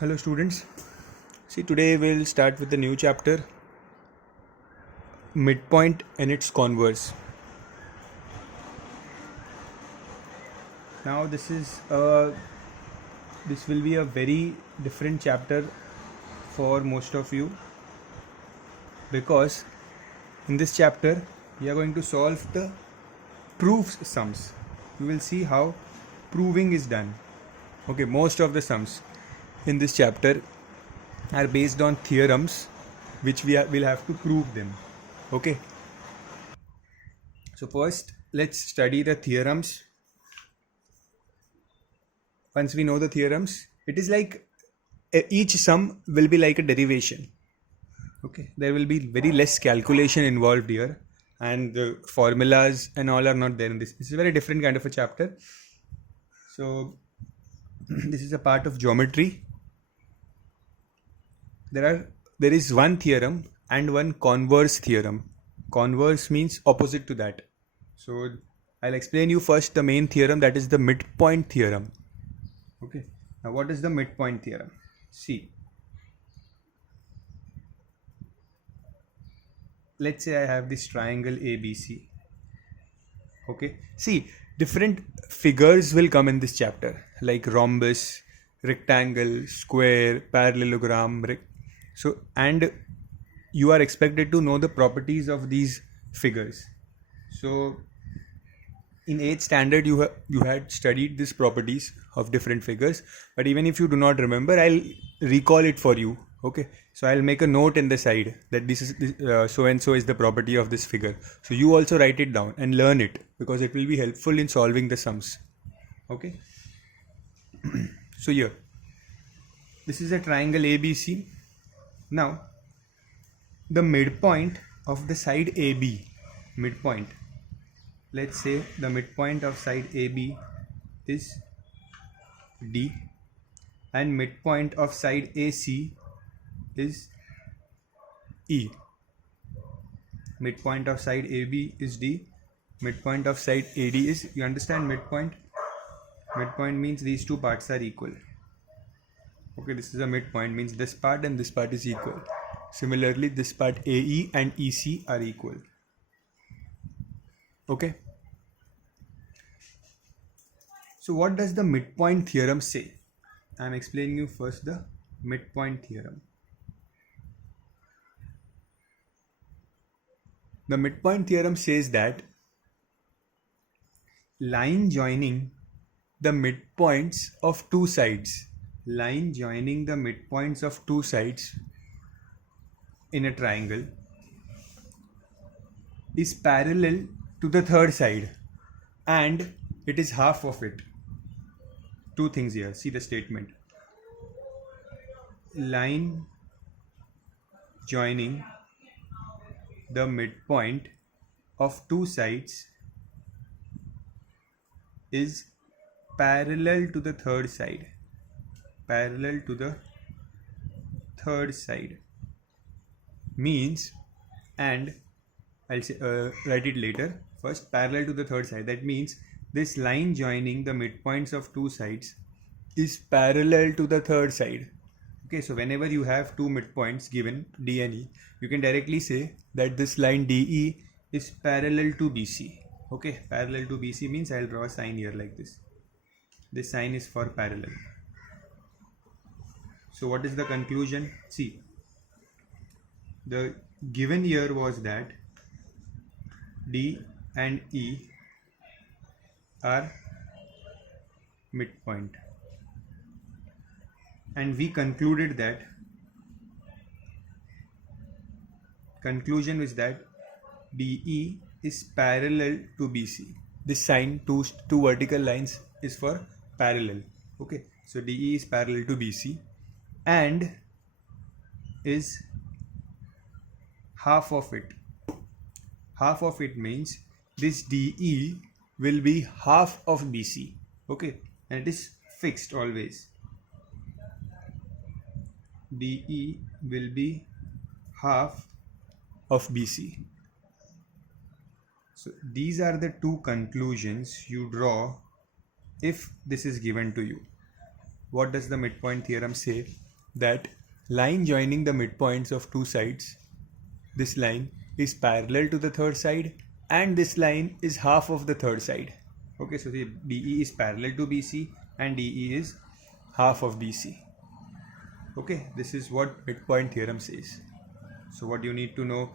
Hello students. See, today we'll start with the new chapter, midpoint and its converse. Now this will be a very different chapter for most of you, because in this chapter we are going to solve the proofs sums. We will see how proving is done. Okay, most of the sums in this chapter are based on theorems which will have to prove them. Okay, so first let's study the theorems. Once we know the theorems, it is like each sum will be like a derivation. Okay, there will be very less calculation involved here, and the formulas and all are not there in this. This is a very different kind of a chapter. So this is a part of geometry. There is one theorem and one converse theorem. Converse means opposite to that. So I'll explain you first the main theorem, that is the midpoint theorem. Okay, now what is the midpoint theorem? See, let's say I have this triangle ABC. Okay, see, different figures will come in this chapter, like rhombus, rectangle, square, parallelogram. So, and you are expected to know the properties of these figures. So in 8th standard you had studied these properties of different figures, but even if you do not remember, I'll recall it for you. Okay, so I'll make a note in the side that this is so and so is the property of this figure, so you also write it down and learn it, because it will be helpful in solving the sums. Okay, so here this is a triangle ABC. Now the midpoint of the side AB, midpoint, let's say the midpoint of side AB is D, and midpoint of side AC is E. Midpoint of side AB is D, midpoint of side AD is, you understand midpoint? Midpoint means these two parts are equal. Okay, this is a midpoint, means this part and this part is equal. Similarly, this part AE and EC are equal. Okay. So what does the midpoint theorem say? I am explaining you first the midpoint theorem. The midpoint theorem says that line joining the midpoints of two sides, line joining the midpoints of two sides in a triangle is parallel to the third side, and it is half of it. Two things here, see the statement. Line joining the midpoint of two sides is parallel to the third side. Parallel to the third side means, and I'll say, write it later. First, parallel to the third side. That means this line joining the midpoints of two sides is parallel to the third side. Okay, so whenever you have two midpoints given, D and E, you can directly say that this line DE is parallel to BC. Okay, parallel to BC means I'll draw a sign here like this. This sign is for parallel. So what is the conclusion? See, the given here was that D and E are midpoint, and we concluded that conclusion is that DE is parallel to BC. This sign, two vertical lines, is for parallel. Okay, so DE is parallel to BC and is half of it. Half of it means this DE will be half of BC. Okay, and it is fixed always. DE will be half of BC. So these are the two conclusions you draw if this is given to you. What does the midpoint theorem say? that line joining the midpoints of two sides, this line is parallel to the third side and this line is half of the third side. Okay, so the DE is parallel to BC and DE is half of BC. Okay, this is what midpoint theorem says. So what you need to know,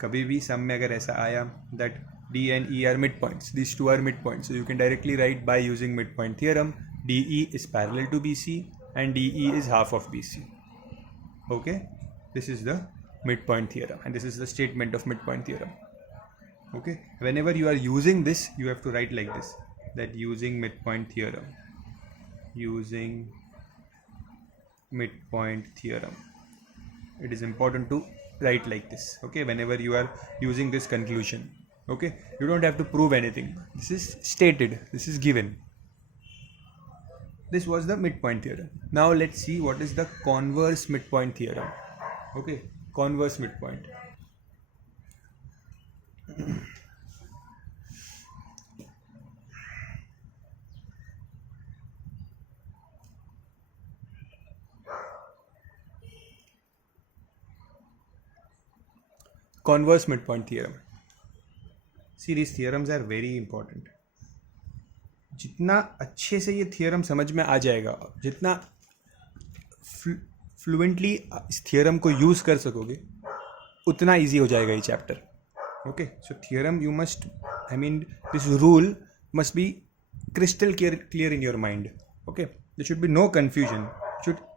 कभी भी sum में अगर ऐसा आया that D and E are midpoints, these two are midpoints, so you can directly write by using midpoint theorem, DE is parallel to BC and DE is half of BC. Okay, this is the midpoint theorem and this is the statement of midpoint theorem. Okay, whenever you are using this, you have to write like this, that using midpoint theorem, it is important to write like this. Okay, whenever you are using this conclusion, okay, you don't have to prove anything, this is stated, this is given. This was the midpoint theorem. Now let's see what is the converse midpoint theorem. Okay, converse midpoint. Converse midpoint theorem. See, these theorems are very important. जितना अच्छे से ये theorem समझ में आ जाएगा, जितना fluently इस theorem को यूज़ कर सकोगे, उतना इजी हो जाएगा ये chapter. Okay, so theorem you must, I mean this rule must be crystal clear in your mind. Okay, there should be no confusion.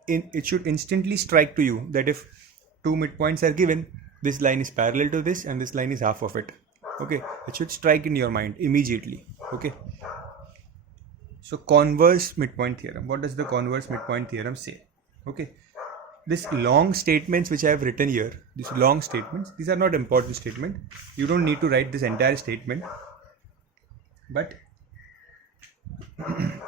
It should instantly strike to you that if two midpoints are given, this line is parallel to this and this line is half of it. Okay, it should strike in your mind immediately. Okay, so converse midpoint theorem. What does the converse midpoint theorem say? Okay, this long statements which I have written here, these long statements, these are not important statement. You don't need to write this entire statement, but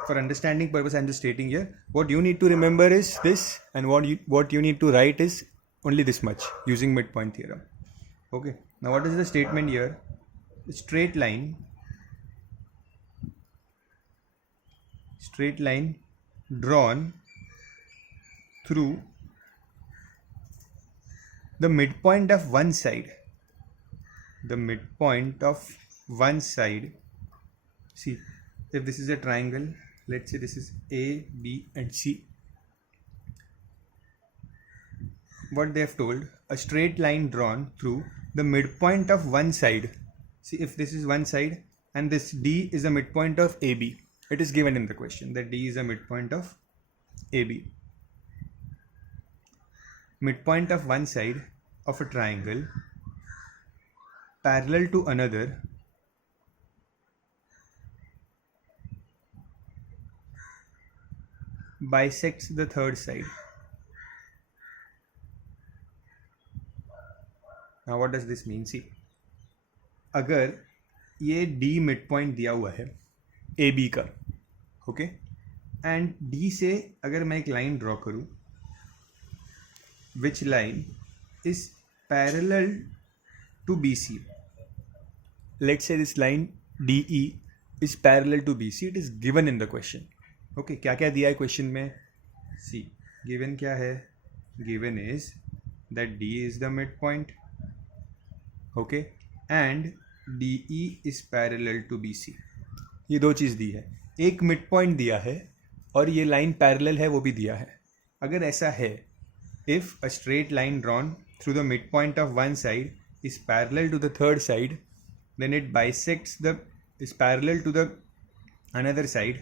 for understanding purpose I'm just stating here, what you need to remember is this, and what you need to write is only this much using midpoint theorem. Okay, now what is the statement here? A straight line drawn through the midpoint of one side. See, if this is a triangle, let's say this is A, B and C. What they have told, a straight line drawn through the midpoint of one side. See, if this is one side and this D is a midpoint of AB, it is given in the question that D is a midpoint of AB. Midpoint of one side of a triangle parallel to another bisects the third side. Now what does this mean? See, अगर ये D midpoint दिया हुआ है AB का, okay, and D से अगर मैं एक line draw करूँ, which line is parallel to BC. Let's say this line DE is parallel to BC. It is given in the question. Okay, क्या क्या दिया है question में? See, given क्या है? Given is that D is the midpoint. Okay, and DE is parallel to BC. ये दो चीज़ दी है, एक midpoint दिया है और ये line parallel है वो भी दिया है. अगर ऐसा है, if a straight line drawn through the midpoint of one side is parallel to the third side, then it is parallel to the another side,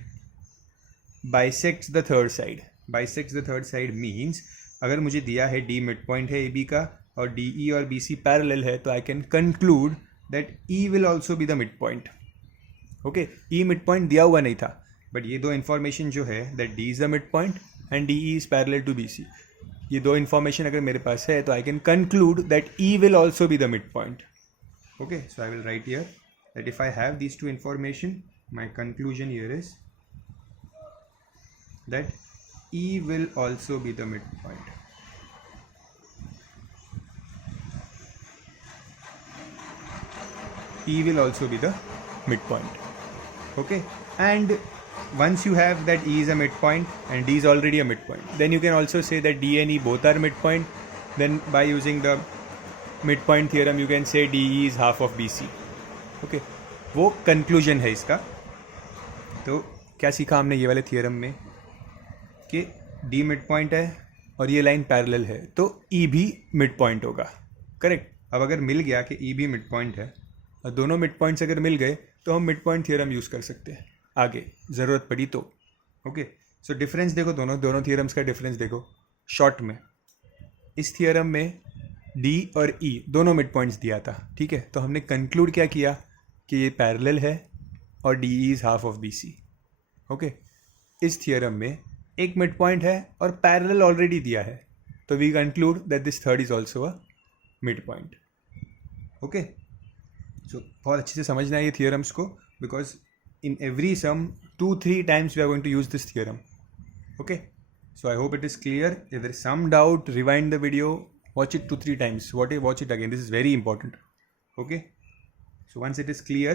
bisects the third side. Bisects the third side means अगर मुझे दिया है D midpoint है AB का और DE और BC parallel है, तो I can conclude that E will also be the midpoint. Okay, E midpoint दिया हुआ नहीं था, but ये दो information जो है that D is the midpoint and DE is parallel to BC, ये दो information अगर मेरे पास है तो I can conclude that E will also be the midpoint. Okay, so I will write here that if I have these two information, my conclusion here is that E will also be the midpoint. E will also be the midpoint. Okay, and once you have that E is a midpoint and D is already a midpoint, then you can also say that D and E both are midpoint. Then by using the midpoint theorem you can say DE is half of BC. Okay, वो conclusion है इसका. तो क्या सीखा हमने ये वाले theorem में कि D मिडपॉइंट है और ये लाइन पैरेलल है तो E भी मिडपॉइंट होगा. करेक्ट. अब अगर मिल गया कि E भी मिडपॉइंट है और दोनों मिडपॉइंट्स अगर मिल गए तो हम मिडपॉइंट थियरम यूज़ कर सकते हैं आगे ज़रूरत पड़ी तो. ओके, सो डिफरेंस देखो, दोनों थियरम्स का डिफरेंस देखो शॉर्ट में. इस थियरम में D और E दोनों मिड पॉइंट्स दिया था. ठीक है, तो हमने कंक्लूड क्या किया कि ये पैरेलल है और DE is half of BC. Okay, इस थियरम में एक मिड पॉइंट है और पैरेलल ऑलरेडी दिया है, तो we conclude that this third is also a mid point. Okay, so बहुत अच्छे से समझना है ये थियरम्स को, because in every sum 2-3 times we are going to use this theorem. Okay, so I hope it is clear. If there is some doubt, rewind the video, watch it 2-3 times, watch it again. This is very important. Okay, so once it is clear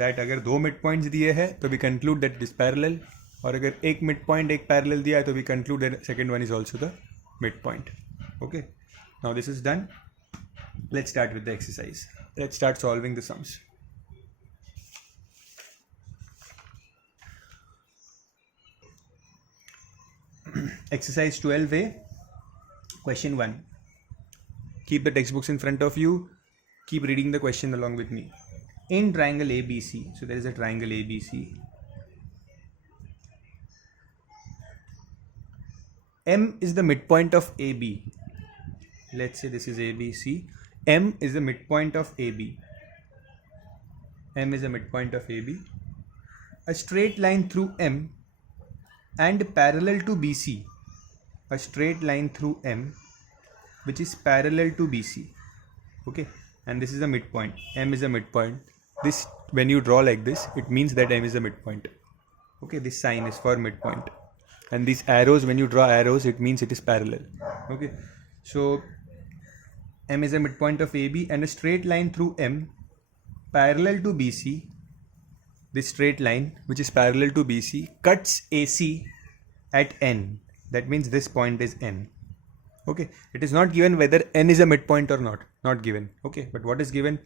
that अगर दो mid points दिए हैं तो we conclude that it is parallel, और अगर एक mid point एक parallel दिया है तो we conclude that second one is also the mid point. Okay, now this is done. Let's start with the exercise. Let's start solving the sums. Exercise 12A, question 1. Keep the textbooks in front of you. Keep reading the question along with me. In triangle ABC, so there is a triangle ABC. M is the midpoint of AB. Let's say this is ABC. M is the midpoint of AB. M is the midpoint of AB. A straight line through M and parallel to BC, a straight line through M which is parallel to BC. Okay, and this is a midpoint. M is a midpoint. This, when you draw like this, it means that M is a midpoint. Okay, this sign is for midpoint, and these arrows, when you draw arrows, it means it is parallel. Okay, so M is a midpoint of AB and a straight line through M parallel to BC. This straight line which is parallel to BC cuts AC at N. That means this point is N. Okay, it is not given whether N is a midpoint or not given. Okay, but what is given?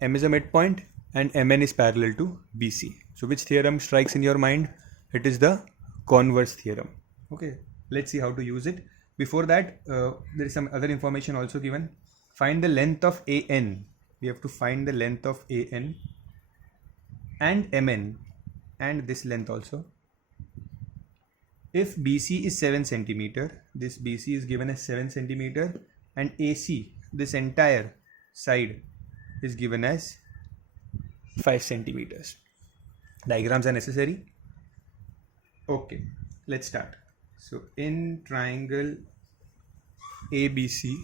M is a midpoint and Mn is parallel to BC. So which theorem strikes in your mind? It is the converse theorem. Okay, let's see how to use it. Before that, there is some other information also given. Find the length of AN. We have to find the length of AN and Mn and this length also. If BC is 7 centimeter, this BC is given as 7 centimeter and AC, this entire side, is given as 5 centimeters. Diagrams are necessary. Okay, let's start. So in triangle ABC,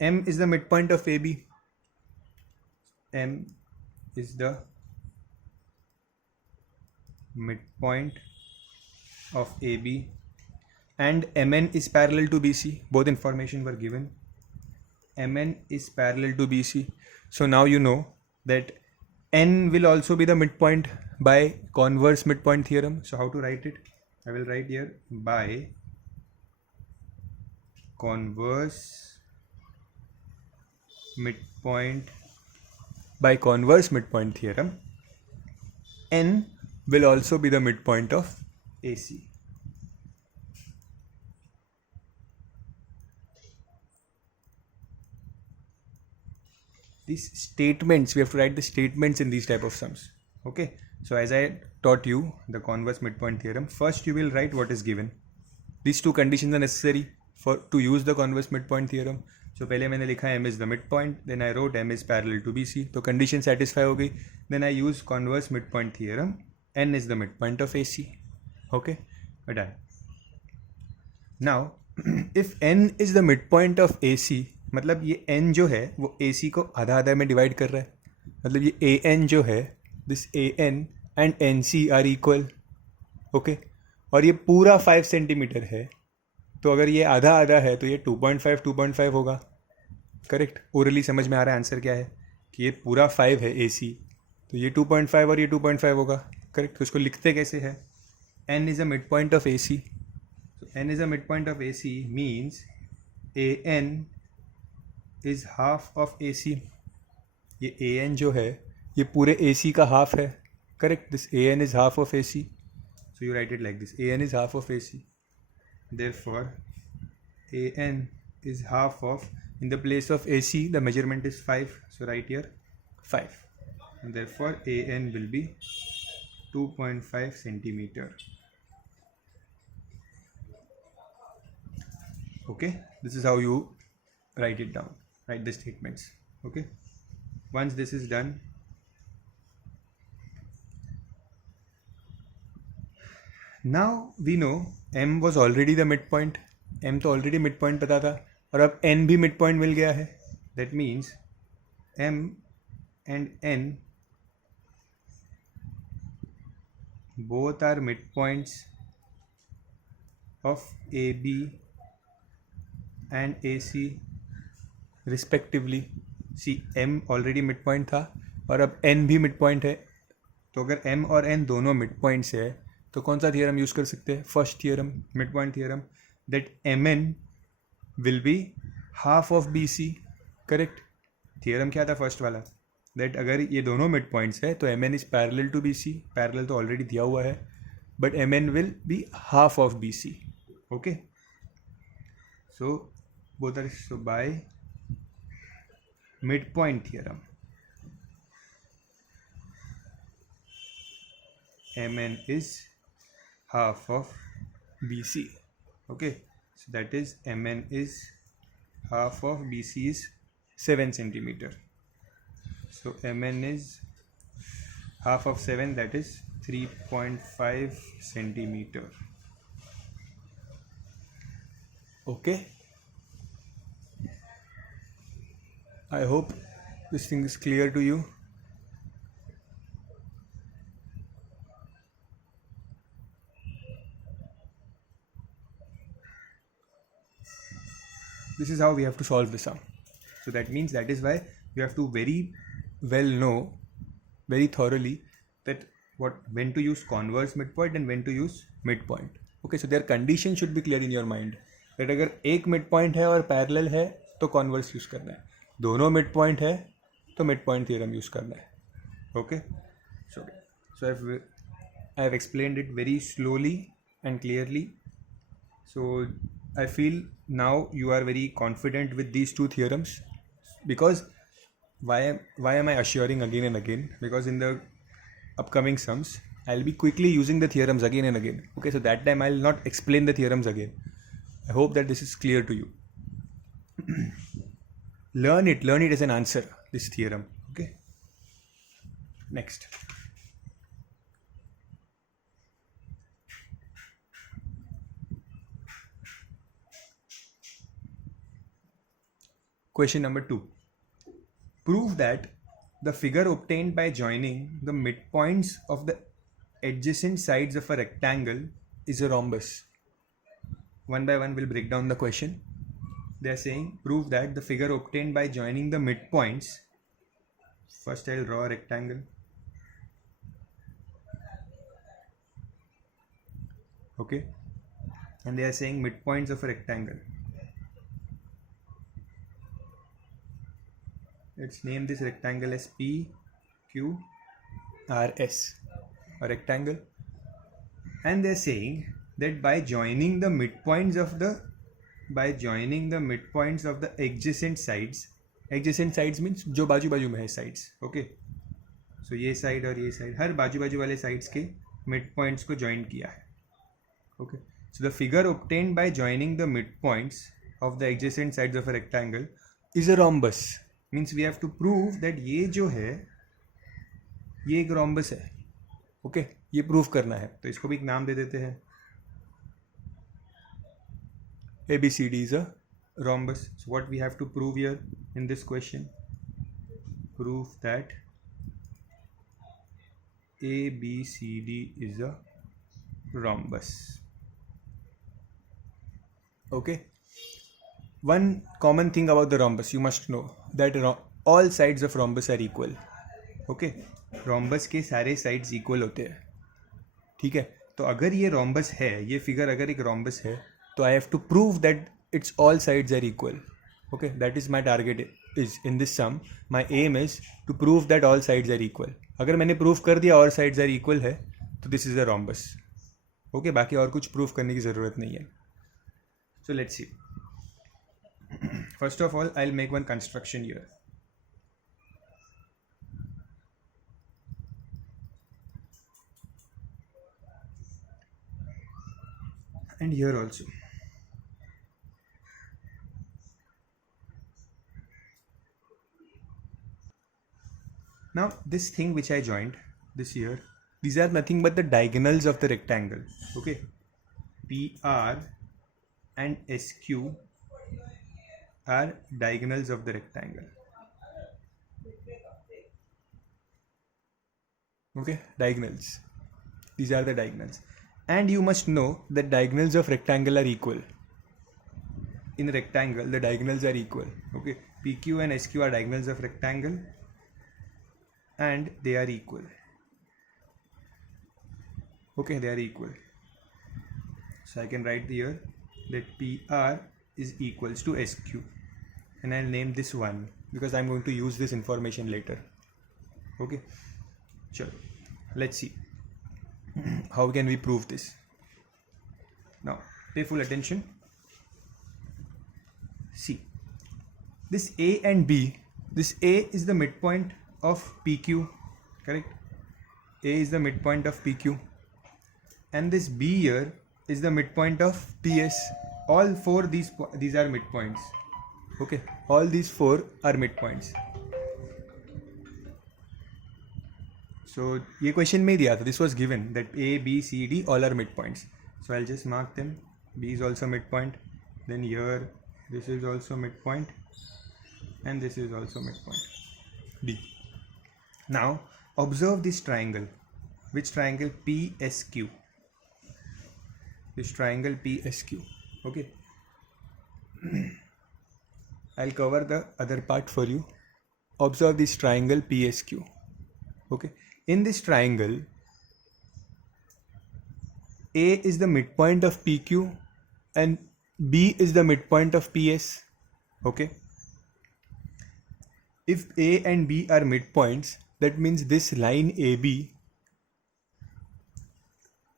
M is the midpoint of AB. M is the midpoint of AB and Mn is parallel to BC. Both information were given. Mn is parallel to BC. So now you know that N will also be the midpoint by converse midpoint theorem. So how to write it? I will write here by converse midpoint theorem, N will also be the midpoint of AC. These statements, we have to write the statements in these type of sums. Okay, so as I taught you the converse midpoint theorem, first you will write what is given. These two conditions are necessary to use the converse midpoint theorem. So पहले मैंने लिखा M is the midpoint, then I wrote M is parallel to BC. तो condition satisfy हो गई. Then I use converse midpoint theorem. N is the midpoint of AC. Okay, we're done. Now, if N is the midpoint of AC, मतलब ये N जो है वो AC को आधा आधा में डिवाइड कर रहा है. मतलब ये AN जो है, this AN and NC are equal. Okay, और ये पूरा 5 सेंटीमीटर है. तो अगर ये आधा आधा है तो ये 2.5 होगा. करेक्ट. ओरली समझ में आ रहा है आंसर क्या है. कि ये पूरा 5 है AC, तो ये 2.5 और ये 2.5 होगा, करेक्ट. तो इसको लिखते कैसे है? N is a midpoint of AC. So N is a midpoint of AC means AN is half of AC. ये AN जो है ये पूरे AC का हाफ है, correct. This AN is half of AC. So you write it like this: AN is half of AC. Therefore AN is half of, in the place of AC the measurement is 5, so write here 5, and therefore AN will be 2.5 centimeter. Okay, this is how you write it down, write the statements. Okay, once this is done, now we know M was already the midpoint. M तो already midpoint पता था, और अब N भी midpoint मिल गया है. That means M and N both are midpoints of AB and AC respectively. See, M already midpoint था और अब N भी midpoint है. तो अगर M और N दोनों midpoints है तो कौन सा थियरम यूज़ कर सकते हैं? First theorem, mid-point theorem, that Mn will be half of BC, correct. Theorem क्या था फर्स्ट वाला? दैट अगर ये दोनों मिड पॉइंट्स है तो Mn is parallel to BC. Parallel तो ऑलरेडी दिया हुआ है, but Mn will be half of BC. Okay, so both are, so by mid point theorem Mn is half of BC. Okay, so that is Mn is half of BC is 7 centimeter. So Mn is half of 7, that is 3.5 centimeter. Okay, I hope this thing is clear to you. This is how we have to solve the sum. So that means that is why you have to very well know very thoroughly that when to use converse midpoint and when to use midpoint. Okay, so their condition should be clear in your mind that अगर एक midpoint है और parallel है तो converse use करना है, दोनों midpoint है तो midpoint theorem use करना है. Okay, so I have explained it very slowly and clearly. So I feel now you are very confident with these two theorems, because why am I assuring again and again? Because in the upcoming sums I'll be quickly using the theorems again and again. Okay, so that time I'll not explain the theorems again. I hope that this is clear to you. learn it as an answer, this theorem. Okay, next. Question number 2. Prove that the figure obtained by joining the midpoints of the adjacent sides of a rectangle is a rhombus. One by one we'll break down the question. They are saying prove that the figure obtained by joining the midpoints. First I'll draw a rectangle. Okay, and they are saying midpoints of a rectangle. Let's name this rectangle as PQRS, a rectangle. And they're saying that by joining the midpoints of the adjacent sides means जो बाजू बाजू में है sides. Okay, so ये side और ये side, हर बाजू बाजू वाले sides के midpoints को join किया है. Okay, so the figure obtained by joining the midpoints of the adjacent sides of a rectangle is a rhombus. Means we have to prove that ये जो है ये एक rhombus है. Okay, ये prove करना है, तो इसको भी एक नाम दे देते हैं. ABCD is a rhombus. So what we have to prove here in this question? Prove that ABCD is a rhombus. Okay. One common thing about the rhombus you must know, that all sides of rhombus are equal. Okay, rhombus के सारे sides equal होते हैं. ठीक है, तो अगर ये rhombus है, ये फिगर अगर एक rhombus है, तो I have to prove that its all sides are equal. Okay, that is my target is in this sum. My aim is to prove that all sides are equal. अगर मैंने prove कर दिया all sides are equal है, तो this is a rhombus. Okay, बाकी और कुछ prove करने की ज़रूरत नहीं है. So let's see. First of all, I'll make one construction here. And here also. Now this thing which I joined this here, these are nothing but the diagonals of the rectangle. Okay, PR and SQ are diagonals of the rectangle. Okay, diagonals. These are the diagonals. And you must know that diagonals of rectangle are equal. In rectangle, the diagonals are equal. Okay, PQ and SQ are diagonals of rectangle and they are equal. Okay, they are equal. So I can write here that PR is equals to SQ and I'll name this 1 because I'm going to use this information later. Okay, sure. Let's see how can we prove this. Now pay full attention. See, this A and B, this A is the midpoint of PQ, correct? A is the midpoint of PQ and this B here is the midpoint of PS. All four these are midpoints. Okay, all these four are midpoints. So ये question में दिया था, this was given that A, B, C, D all are midpoints. So I'll just mark them. B is also midpoint. Then here this is also midpoint and this is also midpoint. D. Now observe this triangle. Which triangle? PSQ. This triangle PSQ. Okay. I'll cover the other part for you. Observe this triangle PSQ. Okay. In this triangle, A is the midpoint of PQ and B is the midpoint of PS. Okay. If A and B are midpoints, that means this line AB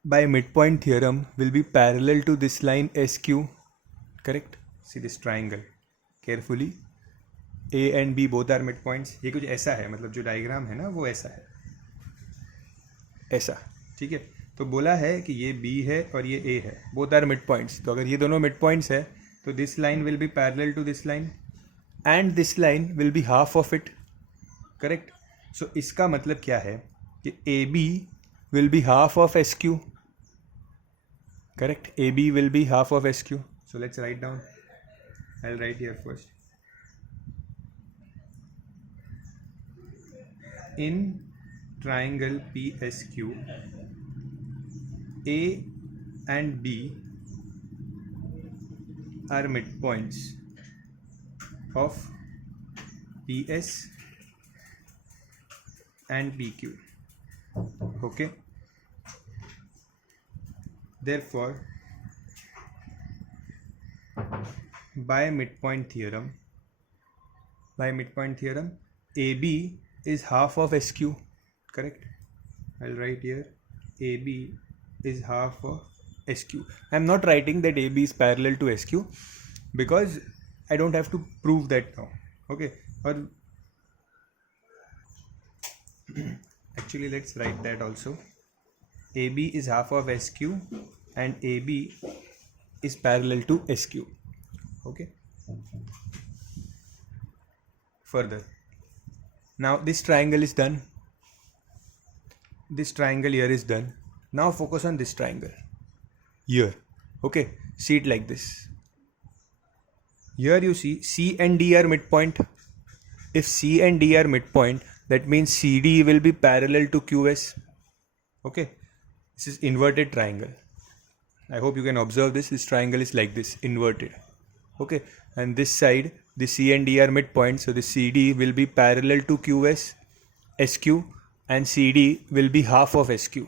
by midpoint theorem will be parallel to this line SQ. Correct? See this triangle carefully. A and B both are midpoints. ये कुछ ऐसा है, मतलब जो diagram है ना वो ऐसा है, ऐसा. ठीक है, तो बोला है कि ये B है और ये A है, both are midpoints. तो अगर ये दोनों midpoints है तो this line will be parallel to this line and this line will be half of it. Correct? So इसका मतलब क्या है कि AB will be half of SQ. Correct? AB will be half of SQ. So let's write down. I'll write here first. In triangle PSQ, A and B are midpoints of PS and PQ. Okay. Therefore, by midpoint theorem, AB is half of SQ. Correct? I'll write here AB is half of SQ. I'm not writing that AB is parallel to SQ because I don't have to prove that now. Okay. Or actually let's write that also. AB is half of SQ and AB is parallel to SQ. Okay. Further, now this triangle is done. This triangle here is done. Now focus on this triangle here. Okay, see it like this. Here you see C and D are midpoint. If C and D are midpoint, that means CD will be parallel to QS. Okay, this is inverted triangle. I hope you can observe this. This triangle is like this, inverted. Okay, and this side the C and D are midpoints, so the CD will be parallel to QS, SQ, and CD will be half of SQ.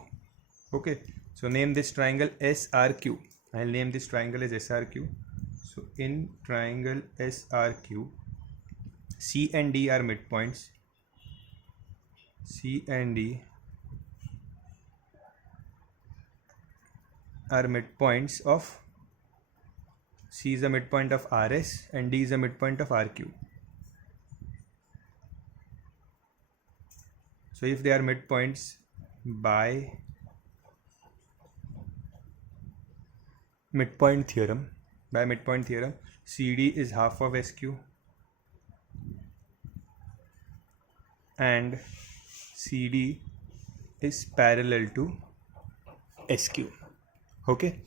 Okay, so name this triangle SRQ. I'll name this triangle as SRQ. So in triangle SRQ, C and D are midpoints. C and D are midpoints of, C is a midpoint of RS and D is a midpoint of RQ. So if they are midpoints by midpoint theorem, CD is half of SQ and CD is parallel to SQ. Okay,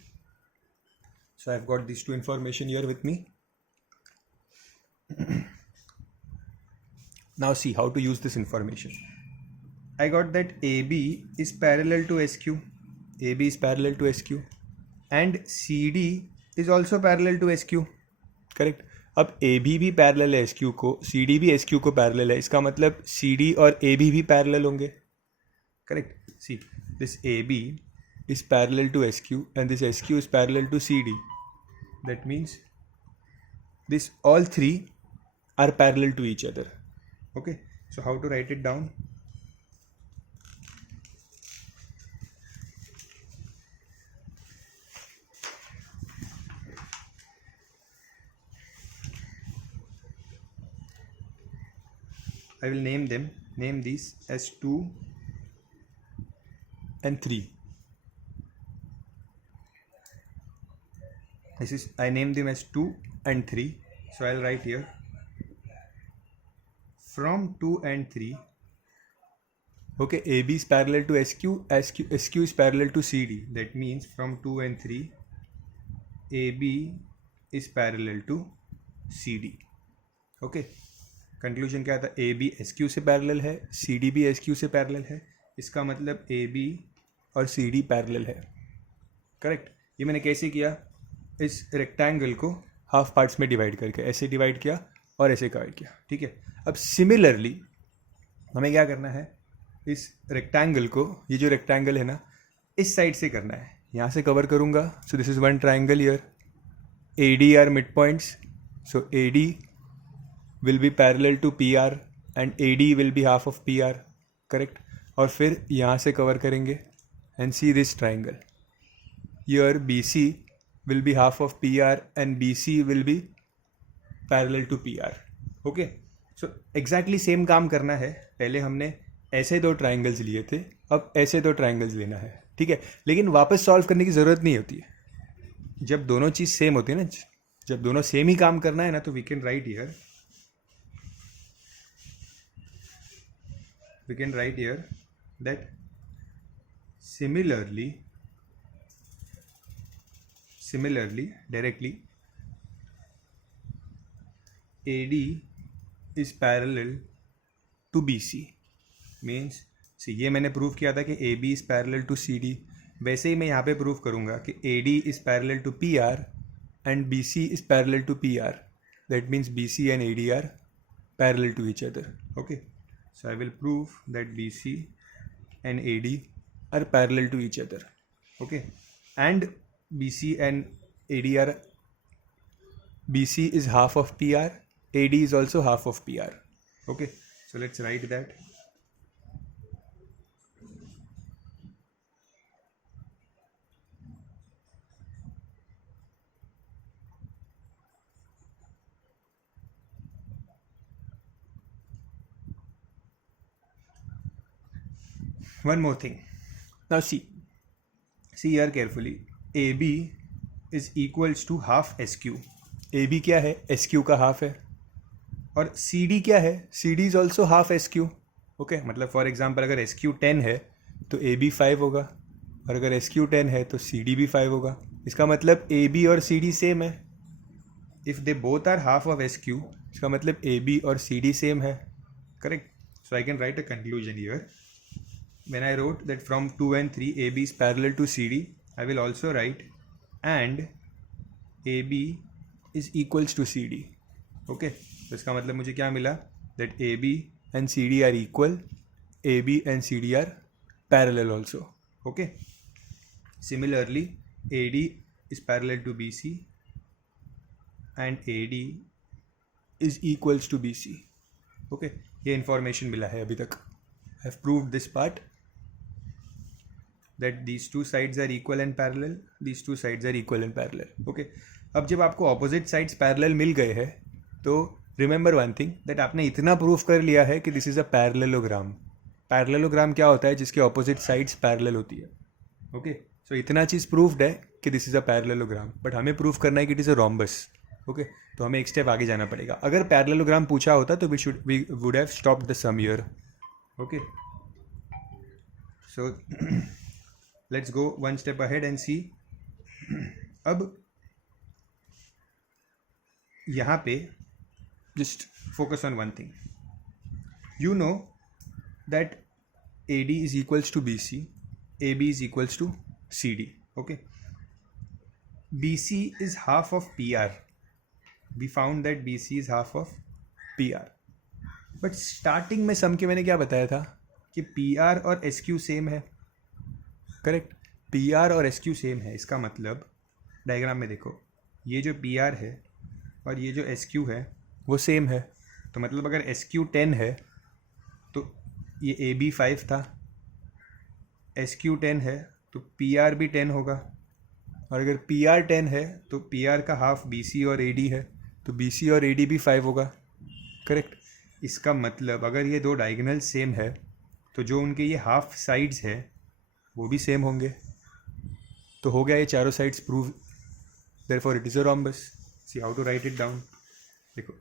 so I've got these two information here with me. Now see how to use this information. I got that AB is parallel to SQ, AB is parallel to SQ, and CD is also parallel to SQ. Correct. अब AB भी parallel है SQ को, CD भी SQ को parallel है, इसका मतलब CD और AB भी पैरेलल होंगे. Correct. See this AB is parallel to SQ and this SQ is parallel to CD. That means this all three are parallel to each other. Okay, so how to write it down? I will name these as 2 and 3. I named them as 2 and 3. So I'll write here from 2 and 3. Okay, AB is parallel to SQ is parallel to CD. That means from 2 and 3, AB is parallel to CD. Okay, conclusion क्या था? AB SQ से parallel है, CD भी SQ से parallel है, इसका मतलब AB और CD पैरेलल है. करेक्ट. ये मैंने कैसे किया? इस रेक्टेंगल को हाफ पार्ट्स में डिवाइड करके ऐसे डिवाइड किया और ऐसे डिवाइड किया. ठीक है. अब सिमिलरली हमें क्या करना है? इस रेक्टेंगल को, ये जो रेक्टेंगल है ना, इस साइड से करना है. यहाँ से कवर करूँगा. So this is one triangle here. AD are mid points, so AD will be parallel to PR and AD will be half of PR. Correct. और फिर यहाँ से कवर करेंगे and see this triangle. Here BC will be half of PR and BC will be parallel to PR. Okay, so exactly same काम करना है. पहले हमने ऐसे दो ट्राइंगल्स लिए थे, अब ऐसे दो ट्राइंगल्स लेना है. ठीक है. लेकिन वापस सॉल्व करने की ज़रूरत नहीं होती है. जब दोनों चीज़ सेम होती है ना, जब दोनों सेम ही काम करना है ना, तो we can write here, we can write here that similarly directly AD is parallel to BC. means see, ये मैंने प्रूव किया था कि AB is parallel to CD. वैसे ही मैं यहाँ पे प्रूव करूँगा कि AD is parallel to PR and BC is parallel to PR. That means BC and AD are parallel to each other. Okay, so I will prove that BC and AD are parallel to each other. Okay, and BC and AD are, BC is half of PR, AD is also half of PR. Okay, so let's write that. One more thing. Now see here carefully. AB is equals to half SQ. AB क्या है? SQ का half है. और CD क्या है? CD is also half SQ. Okay, मतलब for example अगर SQ 10 है तो AB 5 होगा, और अगर SQ 10 है तो CD भी 5 होगा. इसका मतलब AB और CD सेम है. If they both are half of SQ, इसका मतलब AB और CD सेम है. Correct. So I can write a conclusion here. When I wrote that from 2 and 3 AB is parallel to CD, I will also write and AB is equals to CD. Okay, तो इसका मतलब मुझे क्या मिला, that A B and C D are equal, A B and C D are parallel also. Okay, similarly A D is parallel to B C and A D is equals to B C. Okay, ये information मिला है अभी तक. I have proved this part that these two sides are equal and parallel, these two sides are equal and parallel. Okay, अब जब आपको opposite sides parallel मिल गए हैं तो remember one thing, that आपने इतना प्रूफ कर लिया है कि this is a parallelogram. Parallelogram क्या होता है, जिसके opposite sides parallel होती है. Okay, so इतना चीज़ proved है कि this is a parallelogram, but हमें प्रूफ करना है कि it is a rhombus. Okay, तो हमें एक स्टेप आगे जाना पड़ेगा. अगर parallelogram पूछा होता तो we would have stopped the sum here. Okay, so let's go one step ahead and see. अब यहाँ पे just focus on one thing. You know that AD is equals to BC, AB is equals to CD. Okay, BC is half of PR. We found that BC is half of PR. But starting में सम के मैंने क्या बताया था कि PR और SQ same है. Correct, P R और एस क्यू सेम है. इसका मतलब डायग्राम में देखो, ये जो पी आर है और ये जो एस क्यू है वो सेम है. तो मतलब अगर एस क्यू 10 है तो ये ए बी 5 था, एस क्यू 10 है तो पी आर भी 10 होगा, और अगर पी आर 10 है तो पी आर का हाफ बी सी और ए डी है, तो बी सी और ए डी भी 5 होगा. करेक्ट, इसका मतलब अगर ये दो डायगोनल सेम है तो जो उनके ये हाफ साइड्स है वो भी सेम होंगे. तो हो गया ये चारों sides prove. Therefore it is a rhombus. See how to write it down. देखो,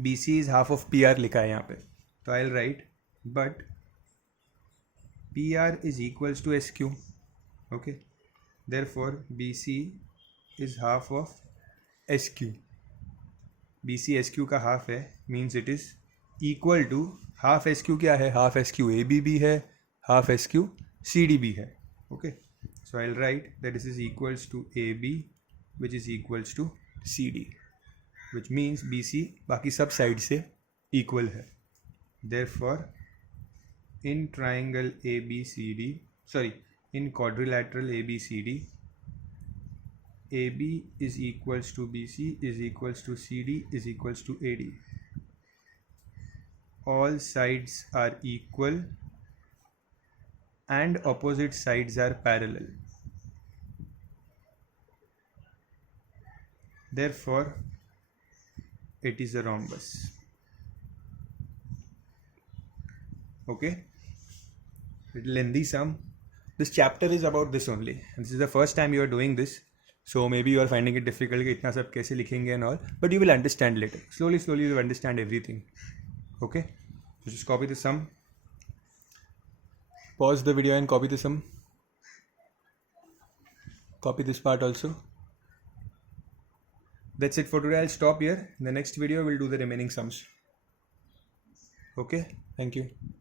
B C is half of P R लिखा है यहाँ पे, तो I will write but P R is equals to S Q. Okay, therefore B C is half of S Q. B C S Q का half है, means it is equal to half S Q. क्या है, half S Q A B भी है, half S Q C D भी है. Okay, so I'll write that this is equals to AB which is equals to CD, which means BC बाकी सब side से equal है. Therefore in triangle ABCD, in quadrilateral ABCD, AB is equals to BC is equals to CD is equals to AD. All sides are equal and opposite sides are parallel. Therefore it is a rhombus. Okay, lengthy sum. This chapter is about this only. This is the first time you are doing this, so maybe you are finding it difficult कि इतना सब कैसे लिखेंगे and all, but you will understand later. Slowly you will understand everything. Okay, so just copy the sum. Pause the video and copy the sum. Copy this part also. That's it for today. I'll stop here. In the next video, we'll do the remaining sums. Okay, thank you.